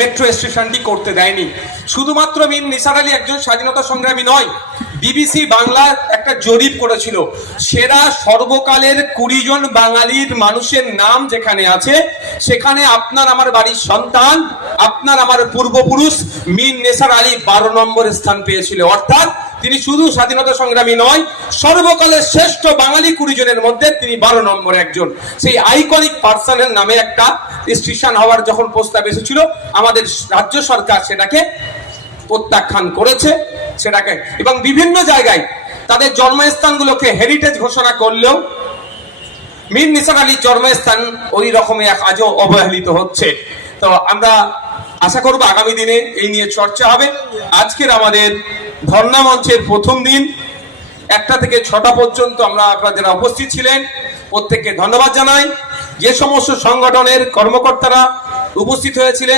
Metro স্টেশনটি করতে দেয়নি। শুধুমাত্র মীর নিসার আলী একজন স্বাধীনতা সংগ্রামী নয়, বিবিসি বাংলা একটা জরিপ করেছিল, সেরা সর্বকালের 20 জন বাঙালির মানুষের নাম যেখানে আছে সেখানে আপনার আমার বাড়ির সন্তান, আপনার আমার পূর্বপুরুষ মীর নিসার আলী 12 নম্বরে স্থান পেয়েছিল। অর্থাৎ তিনি শুধু স্বাধীনতা সংগ্রামী নয়, সর্বকালের শ্রেষ্ঠ বাঙালি 20 জনের মধ্যে তিনি 12 নম্বরে একজন। সেই আইকনিক পার্সনের নামে একটা স্টেশন হওয়ার যখন প্রস্তাব এসেছিল, আমাদের রাজ্য সরকার সেটাকে প্রত্যাখ্যান করেছে সেটাকে, এবং বিভিন্ন জায়গায় তাদের জন্মস্থানগুলোকে হেরিটেজ ঘোষণা করলেও মীর নিসার আলীর জন্মস্থান ওই রকমই আজও অবহেলিত হচ্ছে। তো আমরা আশা করব আগামী দিনে এই নিয়ে চর্চা হবে। আজকের আমাদের ধর্ণা মঞ্চের প্রথম দিন, 1টা থেকে 6টা পর্যন্ত আমরা আপনারা উপস্থিত ছিলেন, প্রত্যেককে ধন্যবাদ জানাই। যে সমস্ত সংগঠনের কর্মকর্তারা উপস্থিত হয়েছিলেন